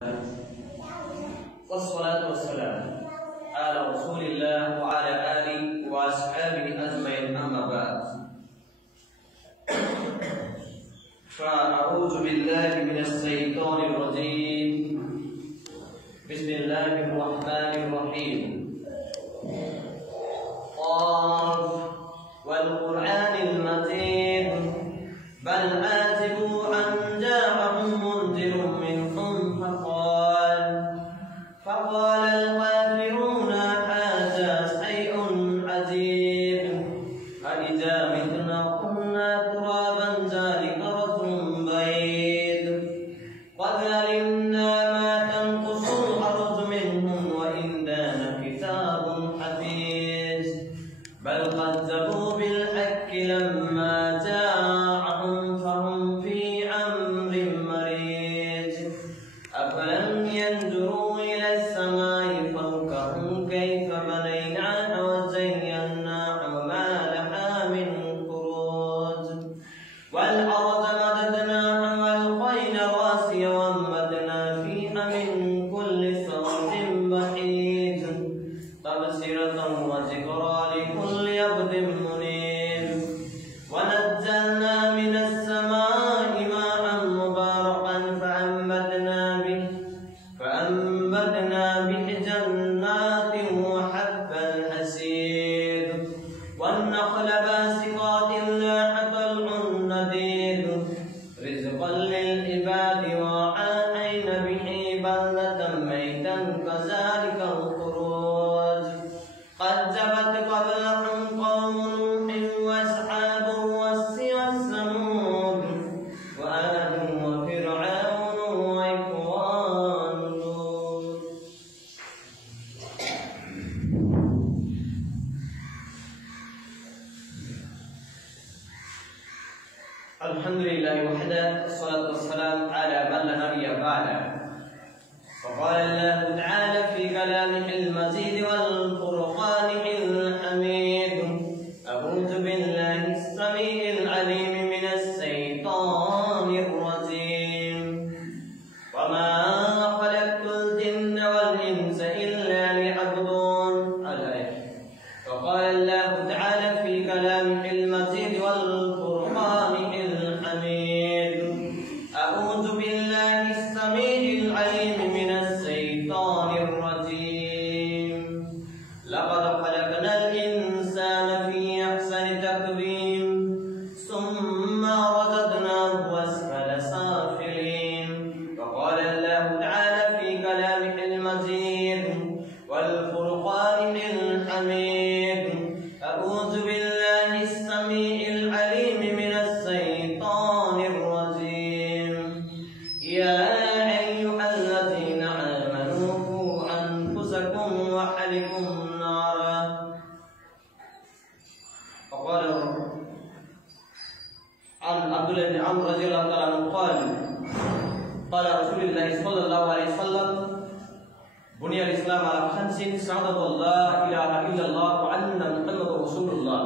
والصلاة والسلام على رسول الله وعلى آله وأصحابه أجمعين، أما بعد. فأعوذ بالله من الشيطان الرجيم. بسم الله الرحمن الرحيم. قاف والقرآن المجيد بل عجبوا أن جاءهم منذر منهم فقال الكافرون هذا شيء عجيب أإذا متنا كنا ترابا ذلك رجل بعيد قد علمنا ما تنقص الأرض منهم وعندنا كتاب حفيظ بل كذبوا بالحق لما جاءهم فهم في أمر مريج أفلم ينظروا إلى السماء فوقهم كيف بنيناها وزيناها وما لها من فروج والأرض مددناها والطير رواسي وأنبتنا فيها من كل زوج بهيج تبصرة وذكرى لكل عبد منيب ونزلنا من السماء ماء مباركا فأنبتنا به جنات وحب الحسيد والنخل باسقات لا طلع نضيد رزقا للعباد وأحيينا به بلدة ميتا كذلك الخروج كذبت قبلهم قوم نوح وأصحاب الرس والثمود وعاد وفرعون وإخوان لوط. الحمد لله وحده والصلاة والسلام على من لا نبي بعده. وقال الله تعالى في كلامه المجيد والفرقان الحميد أعوذ بالله السميع العليم من الشيطان الرجيم وما خلقت الجن والإنس إلا ليعبدون. الآية. وقال الله تعالى في كلامه المجيد والفرقان الحميد أعوذ بالله السميع العليم من الشيطان الرجيم لقد خلقنا الإنسان في أحسن تقويم ثم رددناه أسفل سافلين. وقال الله تعالى في كلامه المجيد والفرقان الحميد أعوذ بالله السميع العليم من الشيطان الرجيم يا أيها الذين آمنوا قوا أنفسكم وأهلكم نارا. وقال عن عبد الله بن عمرو رضي الله تعالى عنه قال رسول الله صلى الله عليه وسلم بني الإسلام على خمس شهادة لا إله إلا الله وأن محمدا رسول الله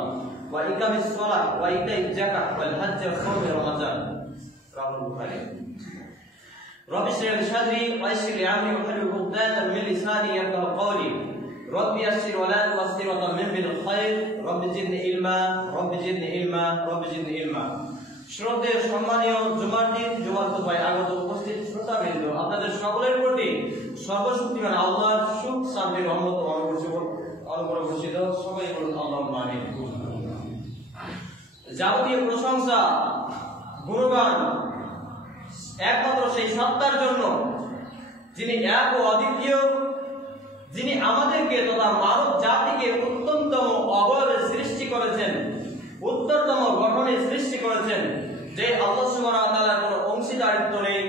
وإقام الصلاة وإيتاء الزكاة والحج وصوم رمضان. رواه البخاري. رب اشرح لي صدري ويسر لي أمري واحلل عقدة من لساني يفقهوا قولي. رب يسر ولا تعسر وتمم بالخير. رب زدني علما رب زدني علما رب زدني علما. শ্রদ্ধেয় সম্মানীয় জুমার দিন জুমার খুতবায় আগত উপস্থিত শ্রোতাবৃন্দ, আপনাদের সকলের প্রতি সর্বশক্তিমান আল্লাহর সুখ শান্তি রহমত অনুগ্রহ বর্ষিত সবাই বলুন আল্লাহুম্মা আমিন। যাবতীয় প্রশংসা গুণগান একমাত্র সেই সত্তার জন্য যিনি এক ও অদ্বিতীয়, যিনি আমাদেরকে তথা মানব জাতিকে উত্তমতম অবয়বে সৃষ্টি করেছেন, উত্তরতম গঠনে সৃষ্টি করেছেন, যে আল্লাহ সুবহানাহু ওয়া তাআলার কোনো অংশীদারিত্ব নেই,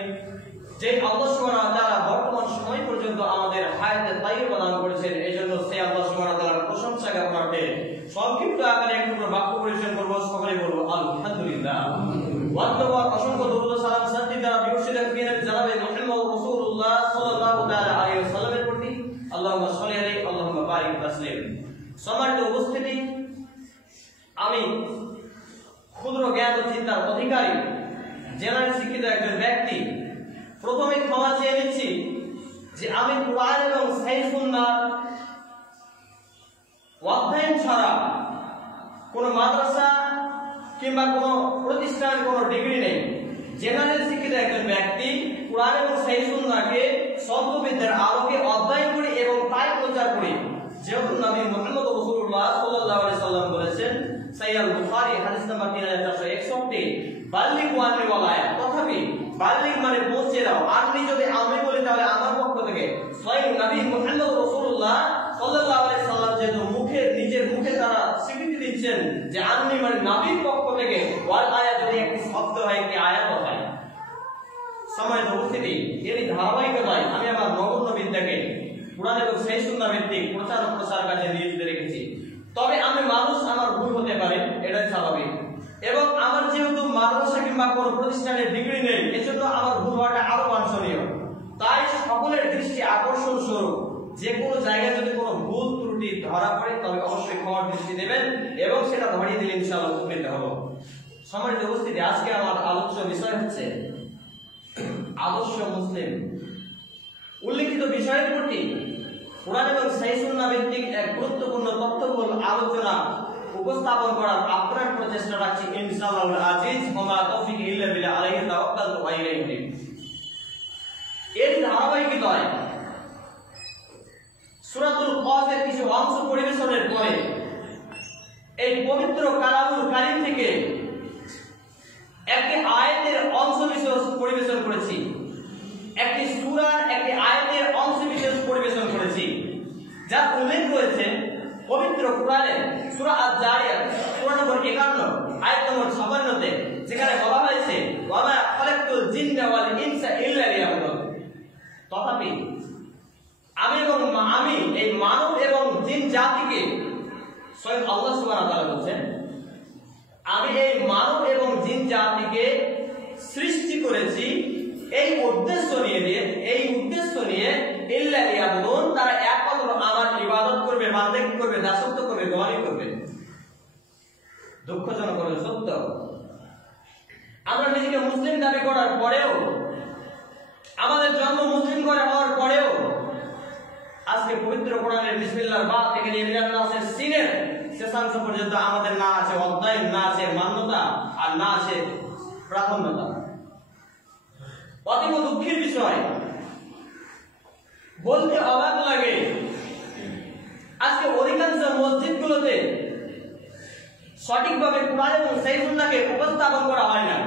যে আল্লাহ সুবহানাহু ওয়া তাআলা বর্তমান সময় পর্যন্ত আমাদের হায়াতে তাইয়্যিবা দান করেছেন। এজন্য সেই আল্লাহ সুবহানাহু ওয়া তাআলার প্রশংসা জ্ঞাপনার্থে সংক্ষিপ্ত আকারে একটু বাক্য পরিবেশন করব। সকলে বলবো আলহামদুলিল্লাহ। ওয়াতবার অসংখ্য দরুদ ও সালাম শান্তি দ্বারা বিভূষিত নবী জনাবে মুহাম্মদ রাসূলুল্লাহ সাল্লাল্লাহু তাআলা আলাইহি ওয়াসাল্লামের প্রতি আল্লাহুম্মা সাল্লি আলাইহি আল্লাহুম্মা বারিক তাসলিম। সম্মানিত উপস্থিতি, আমি ক্ষুদ্র জ্ঞান ও চিন্তার অধিকারী জেনারেল শিক্ষিত একজন ব্যক্তি, প্রথমে ক্ষমা চেয়ে নিচ্ছি আমি কোরআন এবং সহিহ সুন্নাহ অধ্যয়ন ছাড়া কোনো মাদ্রাসা কিংবা কোনো প্রতিষ্ঠানের কোনো ডিগ্রি নেই, জেনারেল শিক্ষিত একজন ব্যক্তি কোরআন এবং সহিহ সুন্নাহকে সত্যবিদ্যার আলোকে অধ্যয়ন করি এবং তাই প্রচার করি। যেহেতু নবী মুহাম্মদ রাসূলুল্লাহ সাল্লাল্লাহু আলাইহি সাল্লাম বলেছেন, সহিহ বুখারী হাদিস নাম্বার 3461, বাল্লিগ ওয়ানি ওয়ালায়া, তথাপি বাল্লিগ মানে পৌঁছে দাও, আপনি যদি আমি বলি তাহলে আমার পক্ষ থেকে। স্বয়ং নবী মুহাম্মদ রাসূলুল্লাহ সাল্লাল্লাহু আলাইহি সাল্লাম যেহেতু নিজের মুখে তারা স্বীকৃতি দিচ্ছেন যে আমি মানে নবীর পক্ষ থেকে, ওয়াল আয়া যদি একটি শব্দ হয়, একটি আয়াত হয়। সময়ের উপস্থিতি এর ধারাবাহিকতায় আমি আমার নগণ্য বিদ্যাকে কোরআন এবং সহিহ সুন্নাহ ভিত্তিক প্রচার ও প্রসার কাজে নিয়োজিত রেখেছি। তবে আমি মানুষ, আমার ভুল হতে পারে, এটাই স্বাভাবিক। এবং আমার যেহেতু মাদ্রাসা কিংবা কোনো প্রতিষ্ঠানের ডিগ্রি নেই, এজন্য আমার ভুল হওয়াটা আরো বাঞ্ছনীয়। তাই সকলের দৃষ্টি আকর্ষণ স্বরূপ যে কোনো জায়গায় যদি কোনো ভুল ত্রুটি ধরা পড়ে তবে অবশ্যই ক্ষমার দৃষ্টি দেবেন এবং সেটা ধরিয়ে দিলে ইনশাআল্লাহ উপকৃত হব। সম্মানিত উপস্থিতি, আজকে আমার আলোচ্য বিষয় হচ্ছে আদর্শ মুসলিম। উল্লেখিত বিষয়ের প্রতি কোরআন এবং সহিহ সুন্নাহ ভিত্তিক এক গুরুত্বপূর্ণ তথ্যবহুল আলোচনা উপস্থাপন করার আপ্রাণ প্রচেষ্টা রাখছি ইনশাআল্লাহ আজিজ। ওমা তৌফিক ইল্লা বিল্লাহ, আলাইহি তাওয়াক্কালতু ওয়া ইলাইহি উনীব। এর ধারাবাহিকতায় সূরাতুল কফের কিছু অংশ পরিবেশনের পরে এই পবিত্র কালামুল কারীম থেকে একটি আয়াতের অংশ বিশেষ পরিবেশন করেছি, একটি সূরার একটি আয়াতের অংশ বিশেষ পরিবেশন করেছি, যা উল্লেখ রয়েছে পবিত্র কোরআনে সূরা আয-যারিয়াত সূরা নম্বর 51 আয়াত নম্বর 56-তে, যেখানে বলা হয়েছে ওয়া মা খালাকতুল জিন্না ওয়াল ইনসা ইল্লা লিয়াবুদুন। তথাপি আমি এই মানব এবং জিন জাতিকে, স্বয়ং আল্লাহ সুবহানাহু ওয়া তাআলা বলেন, আমি এই মানব এবং জিন জাতিকে সৃষ্টি করেছি এই উদ্দেশ্য নিয়ে ইল্লা লিয়াবুদুন, তারা একমাত্র আমার ইবাদত করবে, বান্দেগি করবে, দাসত্ব করবে, গোলামি করবে। দুঃখজনক হলো সত্য, আমরা নিজেকে মুসলিম দাবি করার পরেও, আমাদের জন্ম মুসলিম ঘরে হওয়ার পরেও আজকে পবিত্র কোরআনের বিসমিল্লাহর বা থেকে নিয়ে মিনান নাসের সিনের শেষাংশ পর্যন্ত আমাদের না আছে অধ্যয়ন, না আছে মান্যতা, আর না আছে প্রাধান্যতা। অতীব দুঃখের বিষয়, বলতে অবাক লাগে, আজকে অধিকাংশ মসজিদগুলোতে সঠিকভাবে কোরআন এবং সহিহ সুন্নাহকে উপস্থাপন করা হয় না।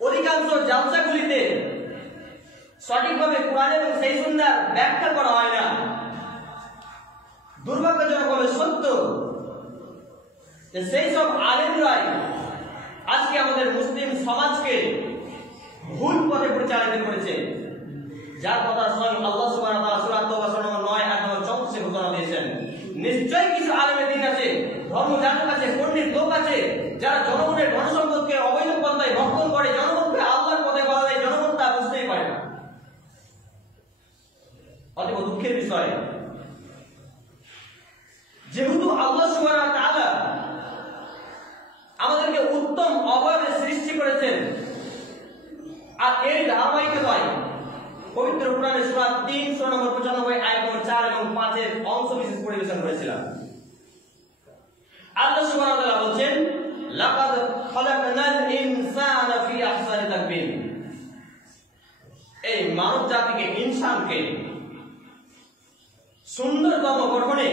অধিকাংশ জালসাগুলিতে সঠিকভাবে কোরআন এবং সহিহ সুন্নাহর ব্যাখ্যা করা হয় না। দুর্ভাগ্যজনকভাবে সত্য যে সেই সব আলেমরাই আজকে আমাদের মুসলিম সমাজকে ভুল পথে পরিচালিত করেছে, যার কথা স্বয়ং আল্লাহ সুবহানাহু ওয়া তাআলা সূরা তাওবা সূরা নম্বর 9 আয়াত নম্বর 34 ঘোষণা দিয়েছেন। নিশ্চয়ই কিছু আলেমের দিন আছে, ধর্মযাজক আছে, পণ্ডিত লোক আছে, যারা জনগণের ধনসম্পদকে অবৈধ পন্থায় ভক্ষণ করে, জনগণকে আল্লাহর পথে বাধা দেয়, জনগণ তা বুঝতেই পারে না। অতীব দুঃখের বিষয়, যেহেতু আল্লাহ সুবহানাহু ওয়া তাআলা আমাদেরকে উত্তম অবয়বে সৃষ্টি করেছেন, আর এর ধারাবাহিকতায় পবিত্র কোরআনের সূরা 3 সূরা নম্বর 95 আয়াত নম্বর 4 এবং 5 এর অংশ বিশেষ পরিবেশন করেছিলাম। আল্লাহ সুবহানাহু ওয়া তাআলা বলেন, লাকাদ খালাকনাল ইনসানা ফি আহসানি তাকবীম। এই মানব জাতিকে, ইনসানকে সুন্দরতম গঠনে,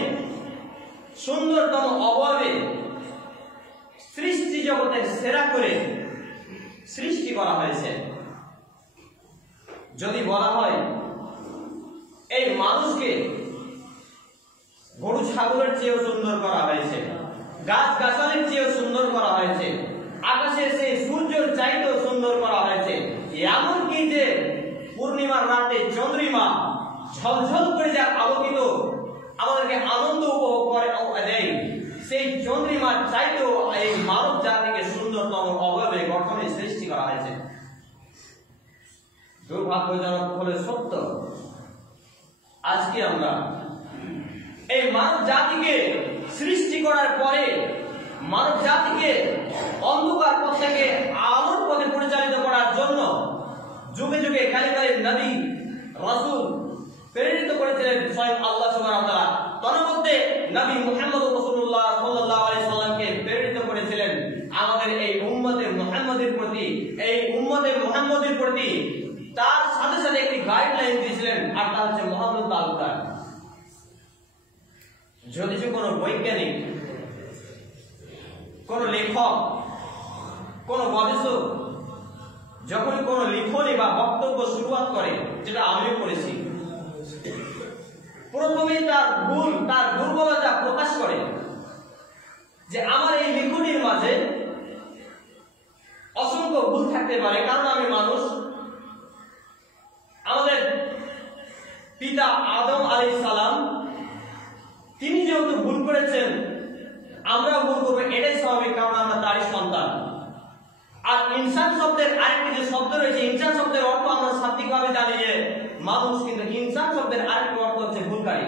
সুন্দরতম অবয়বে সৃষ্টি জগতের সেরা করে সৃষ্টি করা হয়েছে। যদি বলা হয় এই মানুষকে গরু ছাগলের চেয়েও সুন্দর করা হয়েছে, গাছ গাছালির চেয়েও সুন্দর করা হয়েছে, আকাশের সেই সূর্যের চাইতেও সুন্দর করা হয়েছে, এমনকি যে পূর্ণিমার রাতে চন্দ্রিমা ঝলঝল করে যা আলোকিত আমাদেরকে আনন্দ উপভোগ করে দেয়, সেই চন্দ্রিমার চাইতেও এই মানব জাতিকে সুন্দরতম অবয়বে গঠনে সৃষ্টি করা হয়েছে। দুর্ভাগ্যজনক হলে সত্য, আজকে আমরা এই মানব জাতিকে সৃষ্টি করার পরে মানব জাতিকে অন্ধকার পথ থেকে আলোর পথে পরিচালিত করার জন্য যুগে যুগে কালে কালে নবী রাসূল প্রেরিত করেছিলেন স্বয়ং আল্লাহ সুবহানাহু ওয়া তাআলা। তন্মধ্যে নবী মুহাম্মদ রাসূলুল্লাহ সাল্লাল্লাহু আলাইহি সাল্লামকে প্রেরিত করেছিলেন আমাদের এই উম্মতে মুহাম্মাদের প্রতি, এই উম্মতে মুহাম্মাদের প্রতি তার সাথে সাথে একটি গাইডলাইন দিয়েছিলেন, আর তা হচ্ছে মুহাম্মদ আল কোরআন। যদি কোনো বৈজ্ঞানিক, কোন লেখক, কোন গবেষক যখন কোন লিখনি বা বক্তব্য শুরুয়াত করে, যেটা আমিও করেছি, প্রথমেই তার ভুল, তার দুর্বলতা প্রকাশ করে যে আমার এই লিখনির মাঝে অসংখ্য ভুল থাকতে পারে, কারণ আমি মানুষ। আমাদের পিতা আদম আলাইহিস সালাম তিনি যেহেতু ভুল করেছেন, আমরা ভুল করবো, এটাই স্বাভাবিক, কারণ আমরা তারই সন্তান। আর ইনসান শব্দের আরেকটি যে শব্দ রয়েছে, ইনসান শব্দের অর্থ আমরা শাব্দিকভাবে জানি যে মানুষ, কিন্তু ইনসান শব্দের আরেকটি অর্থ হচ্ছে ভুলকারী।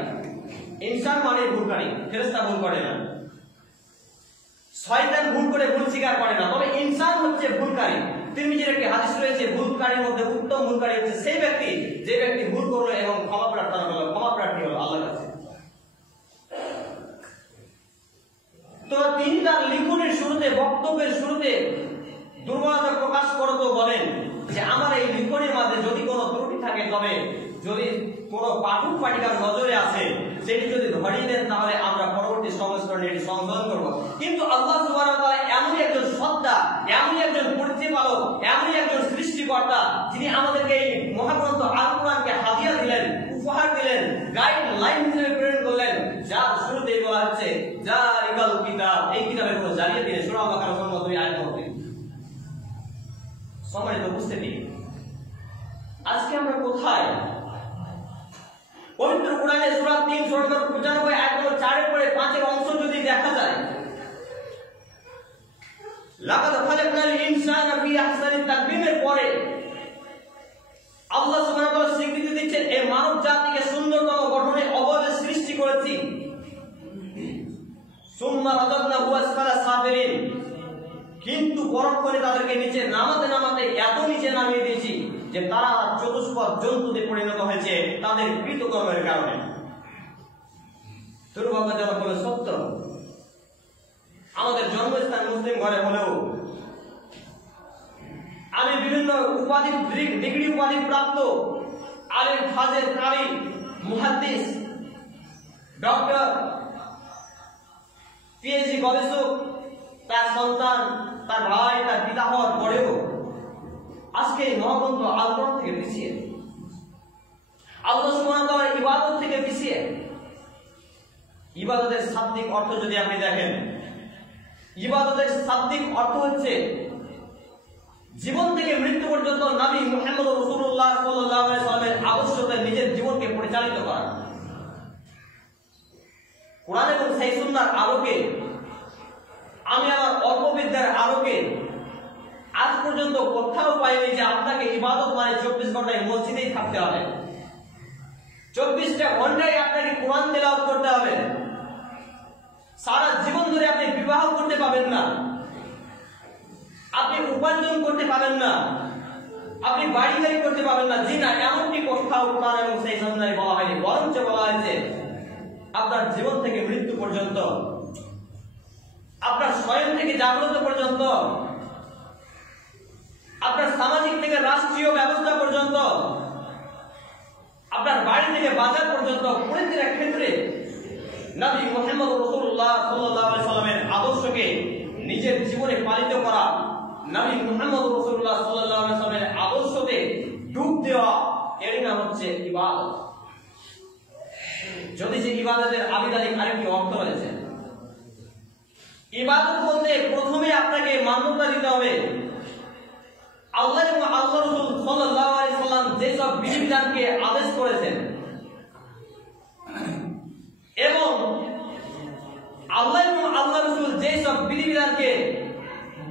ইনসান মানে ভুলকারী, ফেরেশতা ভুল করে না, শয়তান ভুল করে ভুল স্বীকার করে না, তবে ইনসান হচ্ছে ভুলকারী। তিরমিজির একটি হাদিস রয়েছে, ভুলকারীর মধ্যে উত্তম ভুলকারী হচ্ছে সেই ব্যক্তি যে ব্যক্তি ভুল করলো এবং ক্ষমা প্রার্থনা করলো, ক্ষমা প্রার্থী হলো আল্লাহর কাছে। তো তিনি তার লিখনের শুরুতে, বক্তব্যের শুরুতে দুর্বলতা প্রকাশ করতে বলেন যে আমার এই লিখনের মাঝে যদি কোনো ত্রুটি থাকে, তবে যদি কোনো পাঠক পাঠিকার নজরে আসে, সেটি যদি ধরিয়ে দেন, তাহলে আমরা পরবর্তী সংস্করণে এটি সংশোধন করব। কিন্তু আল্লাহ সুবহানাহু ওয়া তাআলা এমনই একজন সত্তা, এমনই একজন প্রতিপালক, এমনই একজন সৃষ্টিকর্তা, যিনি আমাদেরকে এই মহাগ্রন্থ আল কোরআনকে হাদিয়া দিলেন, উপহার দিলেন, গাইডলাইন হিসেবে প্রেরণ করলেন, যার শুরুতেই বলা হচ্ছে জালিকাল কিতাব, এই কিতাবের কোনো জালিয়াতি নেই। সূরা বাকারা 2 আয়াত মধ্যে সম্মানিত উপস্থিতি, আজকে আমরা কোথায়? পবিত্র কোরআনে সূরা 3 সূরা নম্বর 95 আয়াত নম্বর 4 এর পরে 5 এর অংশ যদি দেখা যায়, লাকাদ খালাকনাল ইনসানা ফি আহসানি তাকবীমের পরে আল্লাহ সুবহানাহু ওয়া তাআলা স্বীকৃতি দিচ্ছেন এই মানব জাতিকে সুন্দরতম গঠনে অবয়বে সৃষ্টি করেছি। সুম্মা রাদাদনাহু আসফালা সাফিলিন, কিন্তু পরক্ষণে তাদেরকে নিচে নামাতে নামাতে এত নিচে নামিয়ে দিয়েছি যে তারা চতুষ্পদ জন্তুতে পরিণত হয়েছে তাদের কৃতকর্মের কারণে। দুর্ভাগ্যজনক হলো সত্য, আমাদের জন্মস্থান মুসলিম ঘরে হলেও আমি বিভিন্ন উপাধি, ডিগ্রি উপাধি প্রাপ্ত আলেম, ফাজিল, কারি, মুহাদ্দিস, ডক্টর, পিএইচডি গবেষক, তার সন্তান, তার ভাই, তার পিতা হওয়ার পরেও আজকে মহাগ্রন্থ আল কোরআন থেকে পিছিয়ে, আল্লাহ সুবহানাহু ওয়া তাআলার ইবাদত থেকে পিছিয়ে। ইবাদতের শাব্দিক অর্থ যদি আপনি দেখেন, ইবাদতের শাব্দিক অর্থ হচ্ছে জীবন থেকে মৃত্যু পর্যন্ত নবী মুহাম্মদ রাসূলুল্লাহ সাল্লাল্লাহু আলাইহি ওয়াসাল্লামের আদর্শতে নিজের জীবনকে পরিচালিত করা। কোরআন এবং সেই সুন্নাহর আলোকে, আমি আমার অল্প বিদ্যার আলোকে আজ পর্যন্ত কোথাও পাইনি যে আপনাকে ইবাদত মানে 24 ঘন্টায় মসজিদেই থাকতে হবে, 24টা ঘন্টায় আপনাকে কোরআন তেলাওয়াত করতে হবে, সারা জীবন ধরে আপনি বিবাহ করতে পাবেন না, আপনি উপার্জন করতে পাবেন না, আপনি বাড়ি গাড়ি করতে পাবেন না। জি না, এমনটি কোথাও কোরআন এবং সেই সুন্নাহে বলা হয়নি, বরঞ্চ বলা হয়েছে আপনার জীবন থেকে মৃত্যু পর্যন্ত, আপনার স্বয়ং থেকে জাগ্রত পর্যন্ত, আপনার সামাজিক থেকে রাষ্ট্রীয় ব্যবস্থা পর্যন্ত, আপনার বাড়ি থেকে বাজার পর্যন্ত প্রতিটা ক্ষেত্রে নবী মুহাম্মদ রাসূলুল্লাহ সাল্লাল্লাহু আলাইহি সাল্লামের আদর্শকে নিজের জীবনে পালিত করা, নবী মুহাম্মদ রাসূলুল্লাহ সাল্লাল্লাহু আলাইহি সাল্লামের আদর্শতে ডুব দেওয়া, এরই নাম হচ্ছে ইবাদত। যদি যে ইবাদতের আবিধানিক আরেকটি অর্থ রয়েছে, ইবাদত বলতে প্রথমে আপনাকে মান্যতা দিতে হবে আল্লাহ এবং আল্লাহর রাসূল সাল্লাল্লাহু আলাইহি সাল্লাম যেসব বিধিবিধানকে আদেশ করেছেন, এবং আল্লাহ এবং আল্লাহর রাসূল যেসব বিধিবিধানকে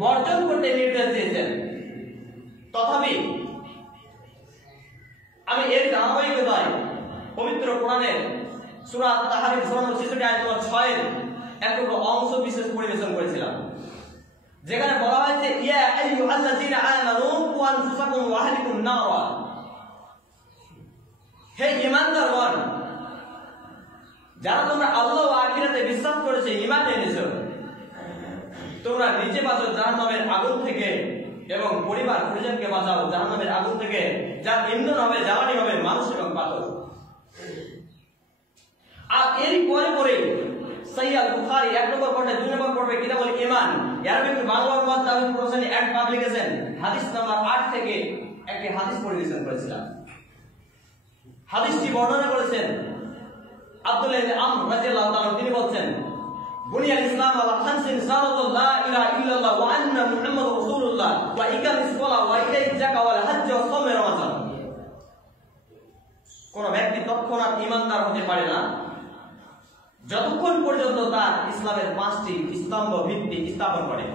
বর্জন করতে নির্দেশ দিয়েছেন। তথাপি আমি এর ধারাবাহিকতায় পবিত্র কোরআনের সূরা তাহরিম সূরা 66 আয়াত 6 এর একটু অংশ বিশেষ পরিবেশন করেছিলাম, যেখানে বলা হয়েছে ইয়া আইয়ুহাল্লাযীনা আমানু কু আনফুসাকুম ওয়া আহলিকুম নারা। তোমরা নিজে বাঁচো জাহান্নামের আগুন থেকে এবং পরিবার পরিজনকে বাঁচাও জাহান্নামের আগুন থেকে, যার ইন্ধন হবে, জ্বালানি হবে মানুষ এবং পাথর। আর এরই পরে পরে সহিহ আল বুখারী 1 নম্বর পর্বে 2 নম্বর পর্বে কিতাবুল ঈমান আরবিক বাংলা অনুবাদ তাবিন প্রকাশনী এন্ড পাবলিকেশন হাদিস নাম্বার 8 থেকে একটি হাদিস পরিবেশন করেছিলাম। হাদিসটি বর্ণনা করেছেন আব্দুল্লাহ ইবনে আমর রাদিয়াল্লাহু তাআলা। তিনি বলছেন, বুনিয়াল ইসলাম আলা খামসিন শাহাদাতু লা ইলাহা ইল্লাল্লাহ ওয়া আন্না মুহাম্মাদুর রাসূলুল্লাহ ওয়া ইকামিস সালাহ ওয়া ইতাইজ যাকাত ওয়াল হজ্জ ওয়া সাওম রমাদান। কোন ব্যক্তি তৎক্ষণাৎ ঈমানদার হতে পারে না যতক্ষণ পর্যন্ত তার ইসলামের 5টি স্তম্ভ ভিত্তি স্থাপন করে।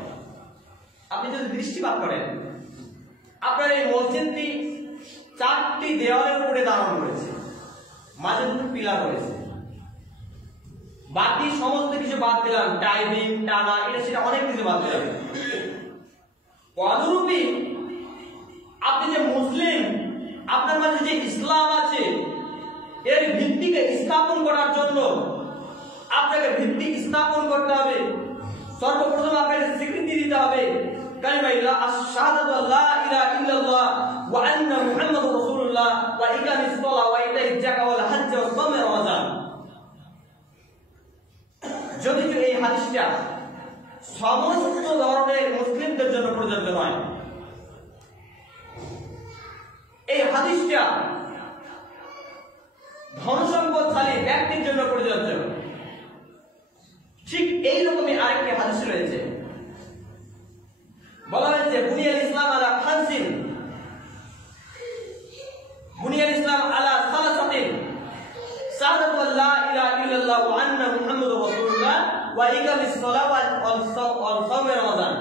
আপনি যদি দৃষ্টিপাত করেন, আপনার এই মসজিদটি 4টি দেওয়ালের উপরে দাঁড়ানো রয়েছে, মাঝে দুটো পিলার রয়েছে, বাকি সমস্ত কিছু বাদ দিলাম, টাইমিং টানা এটা সেটা অনেক কিছু বাদ দিলাম। অনুরূপী আপনি যে মুসলিম, আপনার মাঝে যে ইসলাম আছে, এর ভিত্তিকে স্থাপন করার জন্য আপনাকে ভিত্তি স্থাপন করতে হবে। সর্বপ্রথম আপনাকে স্বীকৃতি দিতে হবে কালিমা শাহাদাতু লা ইলাহা ইল্লাল্লাহ ওয়া আন্না মুহাম্মাদুর রাসূলুল্লাহ ওয়া ইকামিস সালাহ ওয়া ইতাইজ যাকাত ওয়াল হজ্জ ওয়া সাওম রমাদান। যদি এই হাদিসটা সমস্ত ধরনের মুসলিমদের জন্য প্রযোজ্য নয়, এই হাদিসটা ধনসম্পদশালী ব্যক্তির জন্য প্রযোজ্য। ঠিক এইরকমই আরেকটি হাদিস রয়েছে, বলা হয়েছে বুনিয়াল ইসলাম আলা খামসিন, বুনিয়াল ইসলাম আলা সালাসাতিন শাহাদাতু লা ইলাহা ইল্লাল্লাহ ওয়া আন্না মুহাম্মাদুর রাসূলুল্লাহ ওয়া ইকামিস সালাহ ওয়া সাওম রমাদান।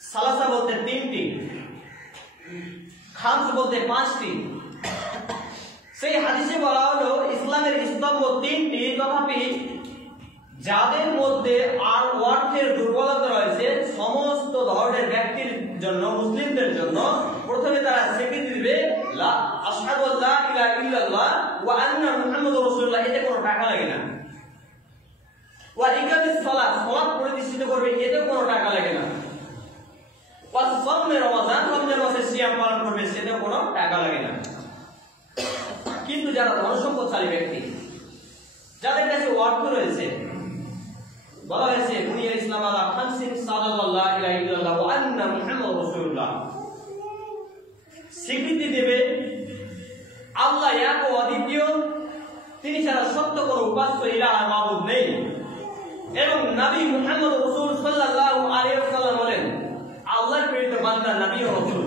সালাসা বলতে 3টি, খামস বলতে 5টি। সেই হাদিসে বলা হলো ইসলামের স্তম্ভ 3টি, তথাপি যাদের মধ্যে আর অর্থের দুর্বলতা রয়েছে সমস্ত ধরনের ব্যক্তির জন্য, মুসলিমদের জন্য প্রথমে তারা স্বীকৃতি দিবে আশহাদু আল্লা ইলাহা ইল্লাল্লাহ ওয়া আন্না মুহাম্মাদুর রাসূলুল্লাহ, এতে কোনো টাকা লাগে না। ওয়া ইকামিস সালাত, সালাত প্রতিষ্ঠিত করবে, এতে কোনো টাকা লাগে না। ওয়া সাওম রমাদান, রমজান মাসে সিয়াম পালন করবে, সেটাও কোনো টাকা লাগে না। কিন্তু যারা ধনসম্পদশালী ব্যক্তি, যাদের কাছে অর্থ রয়েছে, বলা হয়েছে বুনিয়াল ইসলাম আলা খামসিন শাহাদাতু লা ইলাহা ইল্লাল্লাহ ওয়া আন্না মুহাম্মাদুর রাসূলুল্লাহ, স্বীকৃতি দেবে আল্লাহ এক ও অদ্বিতীয়, তিনি ছাড়া সত্য কোনো উপাস্য ইলাহ মাবুদ নেই, এবং নবী মুহাম্মদ রাসূল সাল্লাল্লাহু আলাইহি ওয়াসাল্লাম বলেন আল্লাহর প্রেরিত বান্দা নবী ও রাসূল।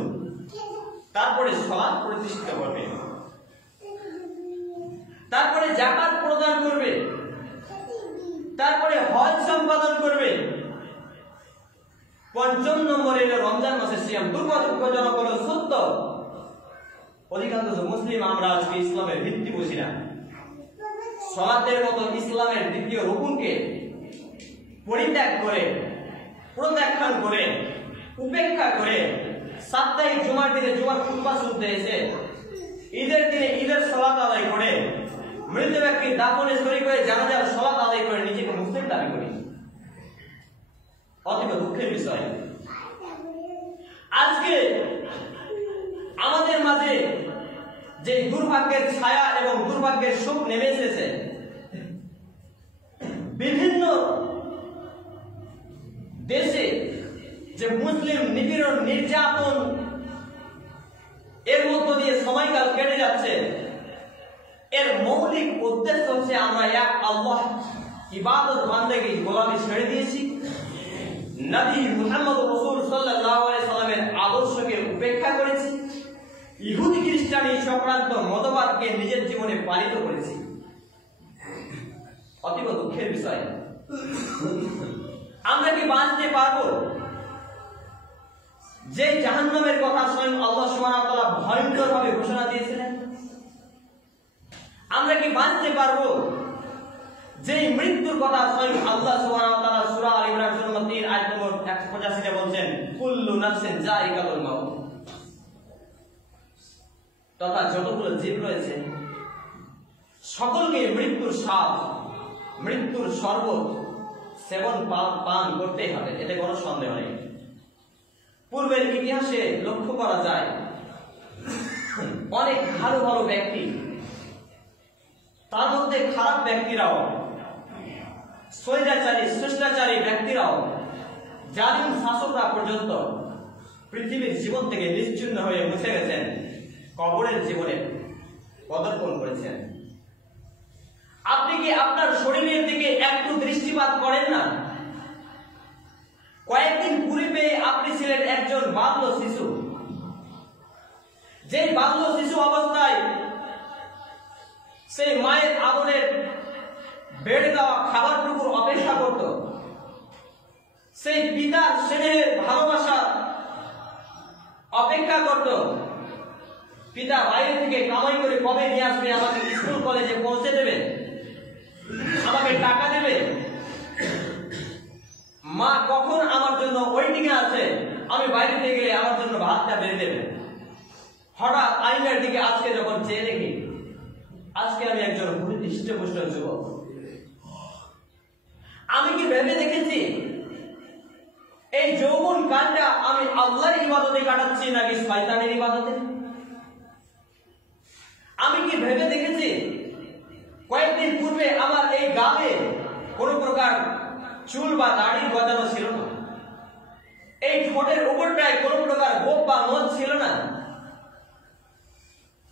তারপরে সালাত প্রতিষ্ঠিত করবে, তারপরে যাকাত প্রদান করবে, তারপরে হজ সম্পাদন করবে, 5ম নম্বরে হলো রমজান মাসের সিয়াম। দুর্ভাগ্যজনক হলো সত্য, অধিকাংশ মুসলিম আমরা আজকে ইসলামের ভিত্তি বুঝি না। সালাতের মতো ইসলামের দ্বিতীয় রুকুনকে পরিত্যাগ করে, প্রত্যাখ্যান করে, উপেক্ষা করে, সাপ্তাহিক জুমার দিনে জুমার খুতবা শুনতে এসে ঈদের দিনে ঈদের সালাত আদায় করে, মৃত ব্যক্তির দাফনে শরীক হয়ে জানাজার সালাত আদায় করে নিজেকে মুসলিম দাবি করি। অতীব দুঃখের বিষয়, আজকে আমাদের মাঝে যে দুর্ভাগ্যের ছায়া এবং দুর্ভাগ্যের শোক নেমে এসেছে, বিভিন্ন দেশে যে মুসলিম নিপীড়ন, নির্যাতন এর মধ্য দিয়ে সময়কাল কেটে যাচ্ছে, এর মৌলিক উদ্দেশ্য হচ্ছে আমরা এক আল্লাহ ইবাদত বান্দেগী গোলামি ছেড়ে দিয়েছি, নবী মুহাম্মদ রাসূল সাল্লাল্লাহু আলাইহি সাল্লামের আদর্শকে উপেক্ষা করেছি, ইহুদি খ্রিস্টানি সংক্রান্ত মতবাদকে নিজের জীবনে পালিত করেছি। অতীব দুঃখের বিষয়, আমরা কি বাঁচতে পারবো? যে জাহান্নামের কথা স্বয়ং আল্লাহ সুবহানাহু ওয়া তাআলা ভয়ঙ্করভাবে ঘোষণা দিয়েছিলেন, আমরা কি বাঁচতে পারবো? যে মৃত্যুর কথা স্বয়ং আল্লাহ সুবহানাহু ওয়া তাআলা সূরা আল ইমরান সূরা 3 আয়াত নম্বর 185 এ বলেন, কুল্লু নাফসিন যায়িকাতুল মাউত। তথা যতগুলো জীব রয়েছে সকলকে মৃত্যুর স্বাদ, মৃত্যুর শরবত সেবন পান করতেই হবে, এতে কোনো সন্দেহ নেই। পূর্বের ইতিহাসে লক্ষ্য করা যায় অনেক ভালো ভালো ব্যক্তি, তার মধ্যে খারাপ ব্যক্তিরাও, স্বৈরাচারী স্রষ্টাচারী ব্যক্তিরাও, জালিম শাসকরা পর্যন্ত পৃথিবীর জীবন থেকে নিশ্চিহ্ন হয়ে মুছে গেছেন, কবরের জীবনে পদার্পণ করেছেন। আপনি কি আপনার শরীরের দিকে একটু দৃষ্টিপাত করেন না? কয়েকদিন পূর্বে আপনি ছিলেন একজন বাল্য শিশু, যে বাল্য শিশু অবস্থায় সেই মায়ের আদরের বেড়ে দেওয়া খাবারটুকুর অপেক্ষা করত, সেই পিতার স্নেহের ভালোবাসা অপেক্ষা করত। পিতা বাইরে থেকে কামাই করে কবে নিয়ে আসবে, আমাকে স্কুল কলেজে পৌঁছে দেবে, আমাকে টাকা দেবে, মা কখন আমার জন্য ওয়েটিং এ আছে, আমি বাইরে থেকে গেলে আমার জন্য ভাতটা বেড়ে দেবে। হঠাৎ আইনার দিকে আজকে যখন চেয়ে দেখি, আজকে আমি একজন হৃষ্টপুষ্ট যুবক। আমি কি ভেবে দেখেছি এই যৌবন কালটা আমি আল্লাহর ইবাদতে কাটাচ্ছি নাকি শয়তানের ইবাদতে? আমি কি ভেবে দেখেছি কয়েকদিন পূর্বে আমার এই গালে কোনো প্রকার চুল বা দাড়ি গজানো ছিল না, এই ঠোঁটের উপরটায় কোনো প্রকার গোপ বা নথ ছিল না।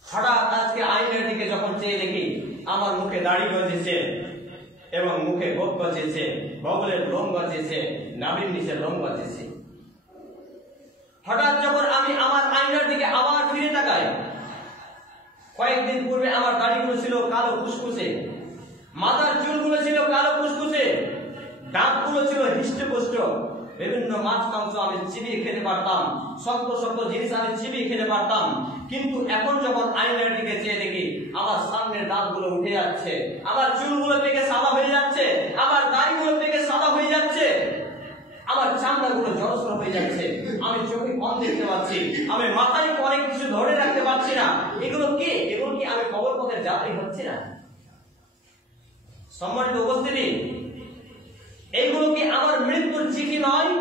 হঠাৎ আজকে আইনের দিকে যখন চেয়ে দেখি আমার মুখে দাড়ি গজিয়েছে এবং মুখে গোপ গজিয়েছে, বগলের লোম গজিয়েছে, নাভির নিচে লোম গজিয়েছে। হঠাৎ যখন আমি আমার আইনার দিকে আবার ফিরে তাকাই, কয়েকদিন পূর্বে আমার দাড়িগুলো ছিল কালো কুসকুসে, মাথার চুলগুলো ছিল কালো কুসকুসে, দাঁতগুলো ছিল হৃষ্টপুষ্ট, বিভিন্ন মাছ মাংস আমি চিবিয়ে খেতে পারতাম, শক্ত শক্ত জিনিস আমি চিবিয়ে খেতে পারতাম। কিন্তু এখন যখন আয়নার দিকে চেয়ে দেখি আমার সামনের দাঁতগুলো উঠে যাচ্ছে, আমার চুলগুলো পেকে সাদা হয়ে যাচ্ছে, আমার দাড়িগুলো পেকে সাদা হয়ে যাচ্ছে, আমার চামড়াগুলো জড়সড় হয়ে যাচ্ছে, আমি চোখে কম দেখতে পাচ্ছি, আমি মাথায় অনেক কিছু ধরে রাখতে পারছি না। এগুলো কি আমি কবর পথের যাত্রী হচ্ছি না? সম্মানিত উপস্থিতি, এইগুলো কি আমার মৃত্যুর চিঠি নয়?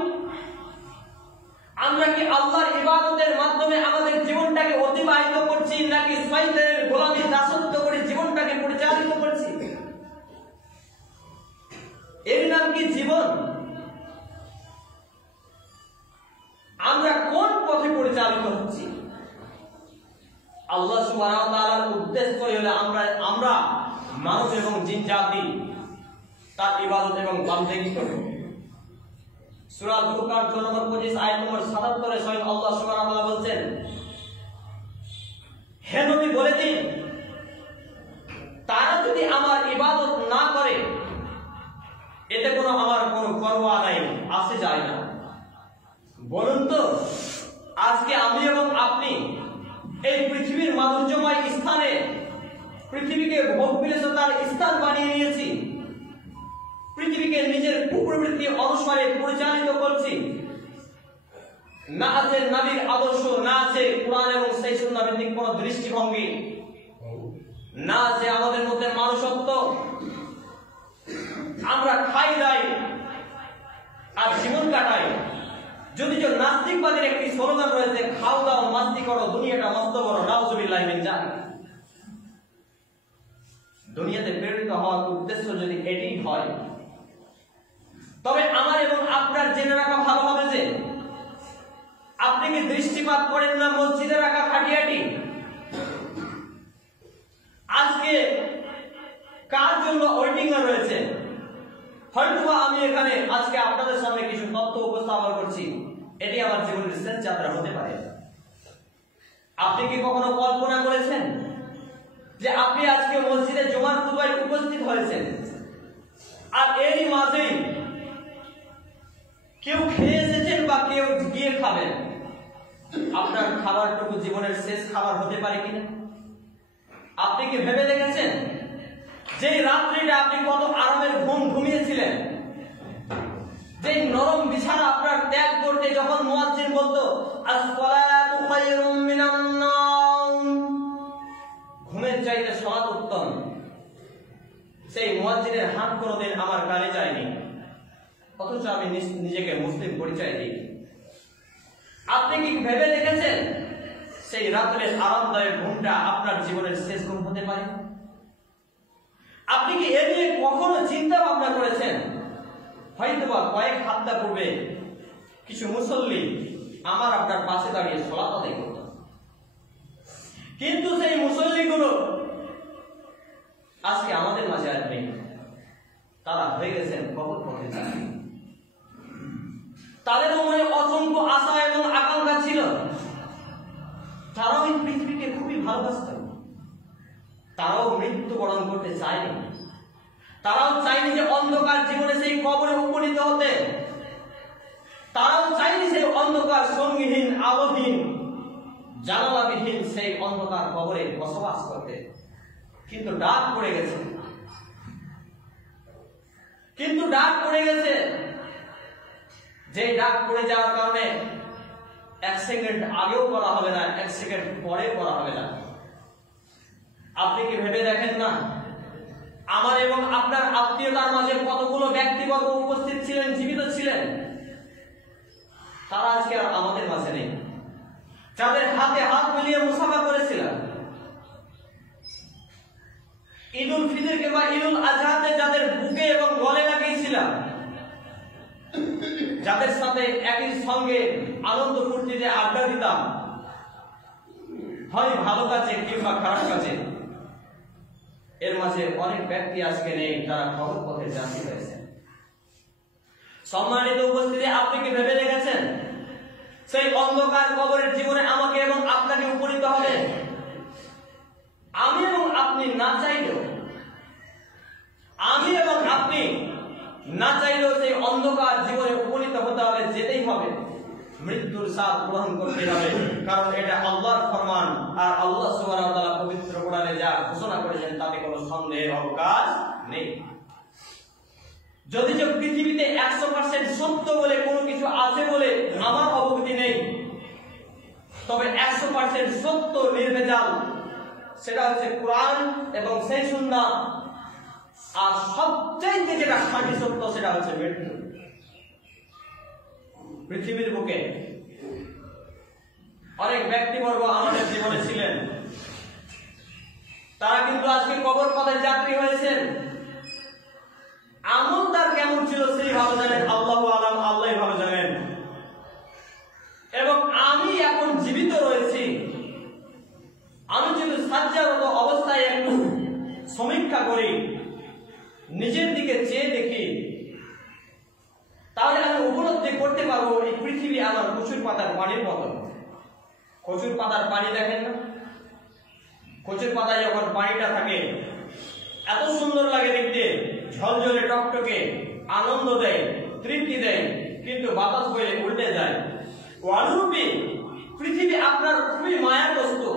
আমরা কি আল্লাহর ইবাদতের মাধ্যমে আমাদের জীবনটাকে অতিবাহিত করছি নাকি শয়তানের গোলামি দাসত্ব করে জীবনটাকে পরিচালিত করছি? এর নাম কি জীবন? আমরা কোন পথে পরিচালিত হচ্ছি? আল্লাহ সুবহানাহু ওয়া তাআলার উদ্দেশ্য হলো আমরা মানব এবং জিন জাতি তার ইবাদত এবং বান্দাগি করব। সূরা ফুরকান 4 নম্বর 25 আয়াত নম্বর 77 এ স্বয়ং আল্লাহ সুবহানাহু ওয়া তাআলা বলেন, হে নবী বলে দিন, তারা যদি আমার ইবাদত না করে এতে আমার কোনো পরোয়া নাই, আসে যায় না। বলুন তো, আজকে আমি এবং আপনি এই পৃথিবীর মাধুর্যময় স্থানে পৃথিবীকে ভোগ বিলাসিতার স্থান বানিয়ে নিয়েছি, পৃথিবীকে নিজের কুপ্রবৃত্তি অনুসারে পরিচালিত করছি। না আছে নবীর আদর্শ, না আছে কোরআন এবং সেই সুন্নাহ ভিত্তিক কোন দৃষ্টিভঙ্গি, না আছে আমাদের মধ্যে মানুষত্ব। আমরা খাই দাই আর জীবন কাটাই। যদিও নাস্তিকবাদের একটি স্লোগান রয়েছে, খাও দাও মাস্তি করো, দুনিয়াটা মস্ত বড়, নাউজুবিল্লাহি মিন যালিক। দুনিয়াতে প্রেরিত হওয়ার উদ্দেশ্য যদি এটাই হয়, তবে আমার এবং আপনার জেনে রাখা ভালো হবে যে আপনি কি দৃষ্টিপাত করেন না মসজিদে রাখা খাটিয়াটি? আজকে কার জন্য ওয়েটিং এ রয়েছে? হয়তোবা আমি এখানে আজকে আপনাদের সামনে কিছু তথ্য উপস্থাপন করছি, এটি আমার জীবনের শেষ যাত্রা হতে পারে। আপনি কি কখনো কল্পনা করেছেন যে আপনি আজকে মসজিদে জুমার খুতবায় উপস্থিত হয়েছেন, আর এরই মাঝেই কেউ খেয়ে এসেছেন বা কেউ গিয়ে খাবেন? আপনার খাবারটুকু জীবনের শেষ খাবার হতে পারে কিনা? আপনি কি ভেবে দেখেছেন যে রাত্রিটা আপনি কত আরামের ঘুম ঘুমিয়েছিলেন? যে নরম বিছানা আপনার ত্যাগ করতে যখন মুয়াজ্জিন বলতো আস-সালাতু খায়রুম মিনান নাওম, ঘুমের চাইতে সালাত উত্তম, সেই মুয়াজ্জিনের হাত কোনোদিন আমার কানে যায়নি। অথচ আমি নিজেকে মুসলিম পরিচয় দিই। আপনি কি ভেবে দেখেছেন সেই রাত্রের আরামদায়ক ঘুমটা আপনার জীবনের শেষ ঘুম হতে পারে? আপনি কি এ নিয়ে কখনো চিন্তা ভাবনা করেছেন? হয়তোবা কয়েক সপ্তাহ পূর্বে কিছু মুসল্লি আমার আপনার পাশে দাঁড়িয়ে সালাত আদায় করত, কিন্তু সেই মুসল্লিগুলো আজকে আমাদের মাঝে আর নেই। তারা হয়ে গেছেন কবর পথে। তাদের মনে অসংখ্য আশা এবং আকাঙ্ক্ষা ছিল, তারাও এই পৃথিবীকে খুবই ভালোবাসত, তারাও মৃত্যুবরণ করতে চায়নি, তারাও চায়নি যে অন্ধকার জীবনে সেই কবরে উপনীত হতে, তারাও চায়নি সেই অন্ধকার সঙ্গীহীন আলোহীন জানালাবিহীন সেই অন্ধকার কবরে বসবাস করতে। কিন্তু ডাক পড়ে গেছে, যে ডাক পড়ে যাওয়ার কারণে 1 সেকেন্ড আগেও করা হবে না, 1 সেকেন্ড পরে করা হবে না। আপনি কি ভেবে দেখেন না আমার এবং আপনার আত্মীয়তার মাঝে কতগুলো ব্যক্তিবর্গ উপস্থিত ছিলেন, জীবিত ছিলেন, তারা আজকে আর আমাদের মাঝে নেই। যাদের হাতে হাত মিলিয়ে মুসাফা করেছিলাম, ঈদুল ফিতর কিংবা ঈদুল আজহাতে যাদের বুকে এবং গলে লাগিয়েছিলাম, যাদের সাথে একই সঙ্গে আনন্দ ফুর্তিতে আড্ডা দিতাম, হয় ভালো কাজে কিংবা খারাপ কাজে, এর মাঝে অনেক ব্যক্তি আজকে নেই, তারা খবর পথে যাত্রী হয়েছে। সম্মানিত উপস্থিতি, আপনি কি ভেবে দেখেছেন সেই অন্ধকার কবরের জীবনে আমাকে এবং আপনাকে উপনীত হবে? আমি এবং আপনি না চাইলেও, সেই অন্ধকার জীবনে উপনীত হতে হবে, যেতেই হবে, মৃত্যুর স্বাদ গ্রহণ করতে হবে, কারণ এটা আল্লাহর ফরমান। আর আল্লাহ সুবহানাহু ওয়া তাআলা পবিত্র কোরআনে যা ঘোষণা করেছেন তাতে কোনো সন্দেহের অবকাশ নেই। যদি পৃথিবীতে 100% সত্য বলে কোনো কিছু আছে বলে আমার অবগতি নেই, তবে 100% সত্য নির্ভেজাল সেটা হচ্ছে কোরআন এবং সেই সুন্নাহ। আর সবচেয়ে যেটা খাঁটি সত্য সেটা হচ্ছে মৃত্যু। পৃথিবীর বুকে অনেক ব্যক্তিবর্গ আমাদের জীবনে ছিলেন, তারা কিন্তু আজকে কবর পথের যাত্রী হয়েছেন। আমল তার কেমন ছিল সেই ভালো জানেন আল্লাহু আলাম, আল্লাহই ভালো জানেন। এবং আমি এখন জীবিত রয়েছি, আমি যদি সাজ্জারত অবস্থায় একটু সমীক্ষা করি, নিজের দিকে চেয়ে দেখি, তাহলে আমি উপলব্ধি করতে পারবো এই পৃথিবী আমার কচুর পাতার পানির মতো। কচুর পাতার পানি দেখেন না? কচুর পাতায় যখন পানিটা থাকে এত সুন্দর লাগে দেখতে, ঝলঝলে টকটকে, আনন্দ দেয়, তৃপ্তি দেয়, কিন্তু বাতাস বইলে উল্টে যায়। অনুরূপী পৃথিবী আপনার খুবই মায়ার বস্তু,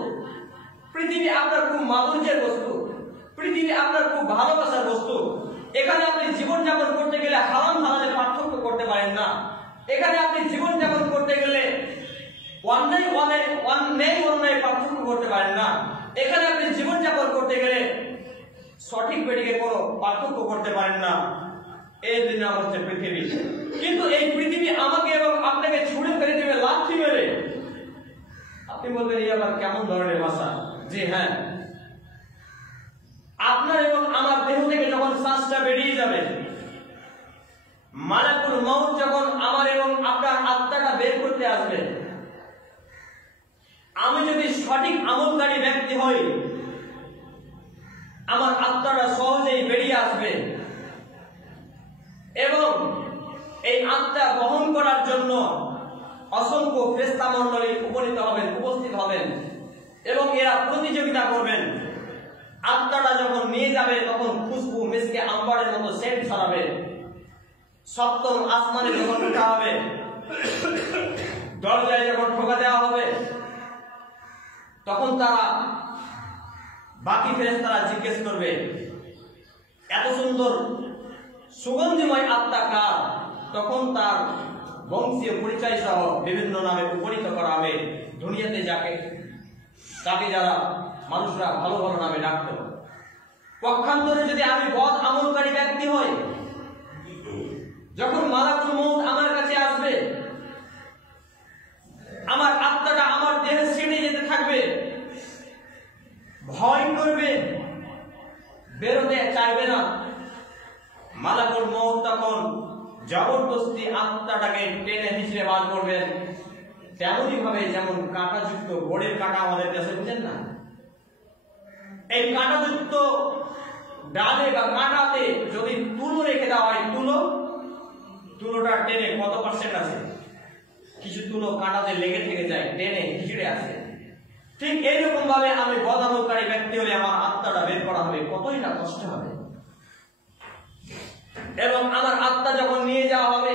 পৃথিবী আপনার খুব মাধুর্যের বস্তু, পৃথিবী আপনার খুব ভালোবাসার বস্তু। এখানে আপনি জীবনযাপন করতে গেলে হারাম হালালের পার্থক্য করতে পারেন না। এখানে আপনি জীবনযাপন করতে গেলে অন্যায় অন্যায় পার্থক্য করতে পারেন না। এখানে আপনি জীবনযাপন করতে গেলে সঠিক বেঠিকে কোনো পার্থক্য করতে পারেন না। এই দিন হচ্ছে পৃথিবী। কিন্তু এই পৃথিবী আমাকে এবং আপনাকে ছুড়ে ফেলে দেবে লাথি মেরে। আপনি বলবেন এই আবার কেমন ধরনের ভাষা? জি হ্যাঁ, আপনার এবং আমার দেহ থেকে যখন শ্বাসটা বেরিয়ে যাবে, মালাকুল মউত যখন আমার এবং আপনার আত্মাটা বের করতে আসবে, আমি যদি সঠিক আমলকারী ব্যক্তি হই, আমার আত্মাটা সহজেই বেরিয়ে আসবে এবং এই আত্মা বহন করার জন্য অসংখ্য ফেরেশতা মণ্ডলী উপস্থিত হবেন এবং এরা প্রতিযোগিতা করবেন। আত্মাটা যখন নিয়ে যাবে তখন খুশবু মিসকে আম্বারের মতো সেন্ট ছড়াবে। সপ্তম আসমানে যখন উঠা হবে, দরজায় যখন ঠোকা দেওয়া হবে, তখন তারা বাকি ফেরেশতারা জিজ্ঞেস করবে এত সুন্দর সুগন্ধিময় আত্মা কার? তখন তার বংশীয় পরিচয় সহ বিভিন্ন নামে উপনীত করা হবে। দুনিয়াতে তাকে যারা মানুষরা ভালো ভালো নামে ডাকত, পক্ষান্তরে যদি আমি বদ আমলকারী ব্যক্তি হই, যখন মালাকুল মউত আমার কাছে আসবে, আমার আত্মাটা আমার দেহে ছেড়ে যেতে থাকবে, ভয় করবে, বেরোতে চাইবে না। মালাকুল মউত তখন জবরদস্তি আত্মাটাকে টেনে হিঁচড়ে বার করবেন, তেমনই ভাবে যেমন কাঁটাযুক্ত বোর্ডের কাঁটা আমাদের কাছে, বুঝেন না, এই কাঁটাযুক্ত ডালে বা কাঁটাতে যদি তুলো রেখে দেওয়া হয়, তুলোটা টেনে কত পার্সেন্ট আছে, কিছু তুলো কাঁটাতে লেগে থেকে যায়, টেনে হিঁচড়ে আসে। ঠিক এইরকম ভাবে আমি বদামলকারী ব্যক্তি হলে আমার আত্মাটা বের করা হবে, কতই না কষ্ট হবে। এবং আমার আত্মা যখন নিয়ে যাওয়া হবে,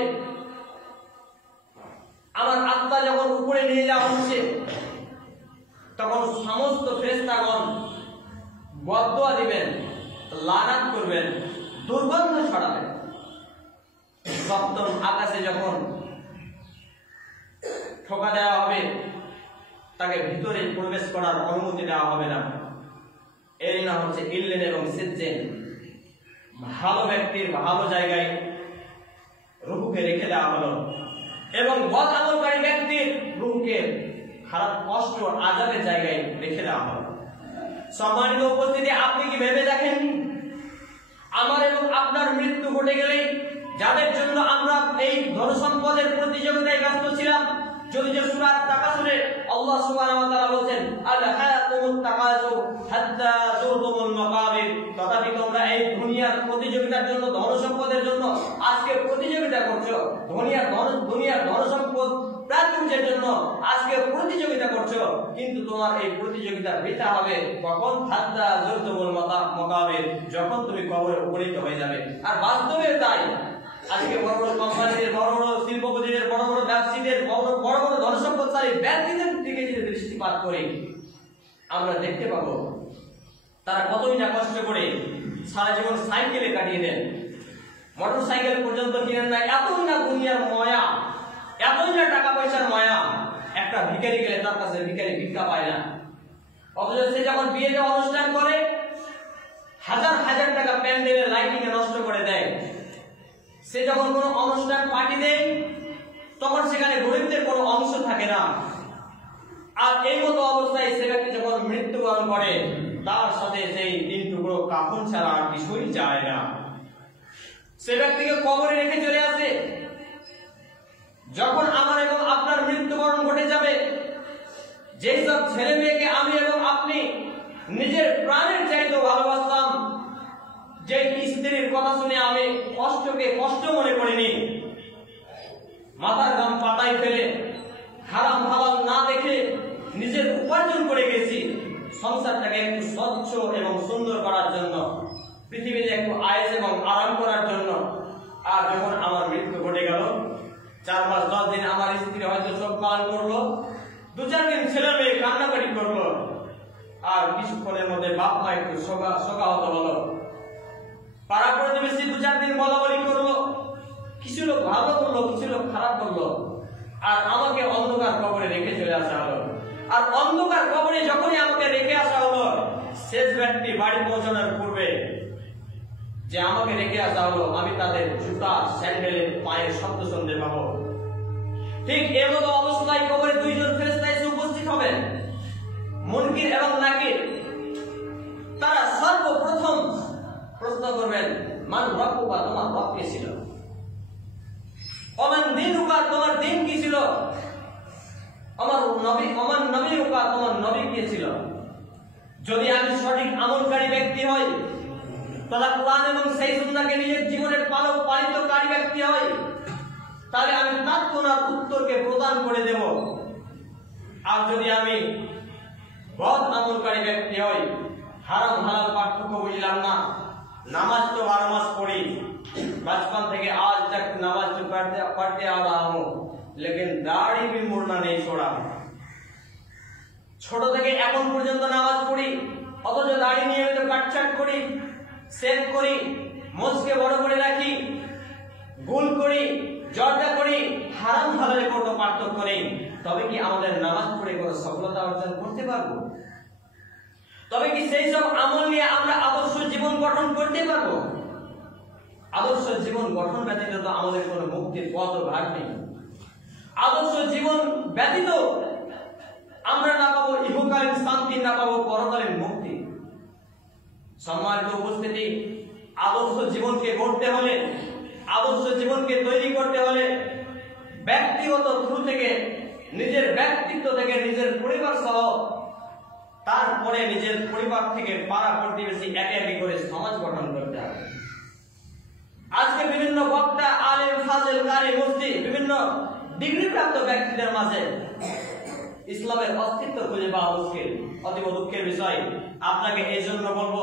আমার আত্মা যখন উপরে নিয়ে যাওয়া হচ্ছে, তখন সমস্ত ফেরেশতাগণ বদদোয়া দিবেন, লানাত করবেন, দুর্গন্ধ ছড়াবেন। সপ্তম আকাশে যখন ঠোকা দেওয়া হবে, তাকে ভিতরে প্রবেশ করার অনুমতি দেওয়া হবে না। এর নাম হচ্ছে ইল্লিন এবং সিজ্জিন। ভালো ব্যক্তির ভালো জায়গায় রূহকে রেখে দেওয়া হলো এবং বদ আমলকারী ব্যক্তির রূহকে খারাপ কষ্ট আযাবের জায়গায় রেখে দেওয়া হলো। সম্মানিত উপস্থিতি, আপনি কি ভেবে দেখেননি আমার এবং আপনার মৃত্যু ঘটে গেলে যাদের জন্য আমরা এই ধন সম্পদের প্রতিযোগিতায় ব্যস্ত ছিলাম, যদি যে সূরা তাকাসুরে আল্লাহ সুবহানাহু ওয়া তাআলা বলেন আল হায়াতুত তাকাসুর হাত্তা যুরতুমুল মাকাবির, তথাপি তোমরা এই দুনিয়ার প্রতিযোগিতার জন্য, ধন সম্পদের জন্য আজকে প্রতিযোগিতা করছো, দুনিয়ার ধন সম্পদ প্রাচুর্যের জন্য আজকে প্রতিযোগিতা করছো, কিন্তু তোমার এই প্রতিযোগিতা বৃথা হবে কখন? হাত্তা যুরতুমুল মাকাবির, যখন তুমি কবরে উপনীত হয়ে যাবে। আর বাস্তবে তাই। আজকে বড় বড় কোম্পানিদের, বড় বড় শিল্পপতিদের, বড় বড় ব্যবসায়ীদের, বড় বড় ধনসম্পদশালী ব্যক্তিদের দিকে যদি দৃষ্টিপাত করি, আমরা দেখতে পাবো তারা কতই না কষ্ট করে সারা জীবন সাইকেলে কাটিয়ে দেন, মোটর সাইকেল পর্যন্ত কিনেন না। এতই না দুনিয়ার মায়া, এতই না টাকা পয়সার মায়া, একটা ভিখারি গেলে তার কাছে ভিখারি ভিক্ষা পায় না। অথচ সে যখন বিয়েতে অনুষ্ঠান করে, হাজার হাজার টাকা প্যান্ডেলে লাইটিং এ নষ্ট করে দেয়। সে যখন কোনো অনুষ্ঠান পার্টি দেয়, তখন সেখানে গরিবদের কোনো অংশ থাকে না। আর এই মতো অবস্থায় সে ব্যক্তি যখন মৃত্যুবরণ করে, তার সাথে সেই 3 টুকরো কাফন ছাড়া আর কিছুই যায় না। সে ব্যক্তিকে কবরে রেখে চলে আসে। যখন আমার এবং আপনার মৃত্যুবরণ ঘটে যাবে, যেই সব ছেলে মেয়েকে আমি এবং আপনি নিজের প্রাণের চাইতেও ভালোবাসতাম, যে স্ত্রীর কথা শুনে আমি কষ্টকে কষ্ট মনে করিনি, মাথার ঘাম পাতায় ফেলে হারাম হালাল না দেখে নিজের উপার্জন করে গেছি সংসারটাকে একটু স্বচ্ছ এবং সুন্দর করার জন্য, পৃথিবীতে একটু আয়েশ এবং আরাম করার জন্য। আর যখন আমার মৃত্যু ঘটে গেল, 4 মাস 10 দিন আমার স্ত্রী হয়তো শোক পালন করলো, 2-4 দিন ছেলে মেয়ে কান্নাকাটি করলো, আর কিছুক্ষণের মধ্যে বাপ মা একটু শোকাহত হলো, পাড়া প্রতিবেশী 2-4 দিন বলাবলি করলো, কিছু লোক ভালো করলো, কিছু লোক খারাপ করলো, আর আমাকে অন্ধকার কবরে রেখে চলে আসা হলো। আর অন্ধকার কবরে যখনই আমাকে রেখে আসা হলো, শেষ ব্যক্তি বাড়ি পৌঁছানোর পূর্বে যে আমাকে রেখে আসা হলো, আমি তাদের জুতা স্যান্ডেলের পায়ের শব্দ শুনতে পাবো। ঠিক এমতো অবস্থায় কবরে 2 জন ফেরেশতা এসে উপস্থিত হবেন, মুনকির এবং নাকির। তারা সর্বপ্রথম প্রশ্ন করবেন, মান রব্বুকা, তোমার রব কে ছিল? ওমান দীনুকা, তোমার দিন কি ছিল? আমার নবীকা, তোমার নবী কে ছিল? যদি আমি সঠিক আমলকারী ব্যক্তি হই, তথা কোরআন এবং সেই সুন্নাহকে নিজের জীবনের পালিতকারী ব্যক্তি হই, তাহলে আমি তৎক্ষণাৎ উত্তরকে প্রদান করে দেব। আর যদি আমি বদ আমলকারী ব্যক্তি হই, হারাম হালাল পার্থক্য বুঝলাম না, নামাজ তো 12 मास पढ़ी, बचपन থেকে आज तक नमाज तो पढ़ते आ रहा हूँ, लेकिन दाढ़ी भी मुड़ना नहीं छोड़ा। ছোট থেকে এখন পর্যন্ত নামাজ পড়ি, অথচ দাড়ি নিয়মিত কাটছাট করি, সেভ করি, মোজকে বড় করে রাখি, ভুল করি, জর্দা করি, হারাম হালালের কোনো পার্থক্য নেই। তবে কি আমাদের নামাজ পড়ে কোনো সফলতা অর্জন করতে পারবো? তবে কি সেই সব আমল নিয়ে আমরা আদর্শ জীবন গঠন করতে পারবো? আদর্শ জীবন গঠন ব্যতীত তো আমাদের কোনো মুক্তির পথ ও ঘাট নেই। আদর্শ জীবন ব্যতীত আমরা না পাবো ইহকালীন শান্তি, না পাবো পরকালীন মুক্তি। সম্মানিত উপস্থিতি, আদর্শ জীবনকে গড়তে হলে, আদর্শ জীবনকে তৈরি করতে হলে ব্যক্তিগত থ্রু থেকে, নিজের ব্যক্তিত্ব থেকে, নিজের পরিবার সহ, তারপরে নিজের পরিবার থেকে পাড়া প্রতিবেশী একে একে করে সমাজ গঠন করতে হবে। আজকে বিভিন্ন বক্তা, আলেম, ফাজেল, কারি, মুফতি, বিভিন্ন ডিগ্রি প্রাপ্ত ব্যক্তিদের মাঝে ইসলামের অস্তিত্ব খুঁজে পাওয়া মুশকিল। অতীব দুঃখের বিষয়। আপনাকে এই জন্য বলবো,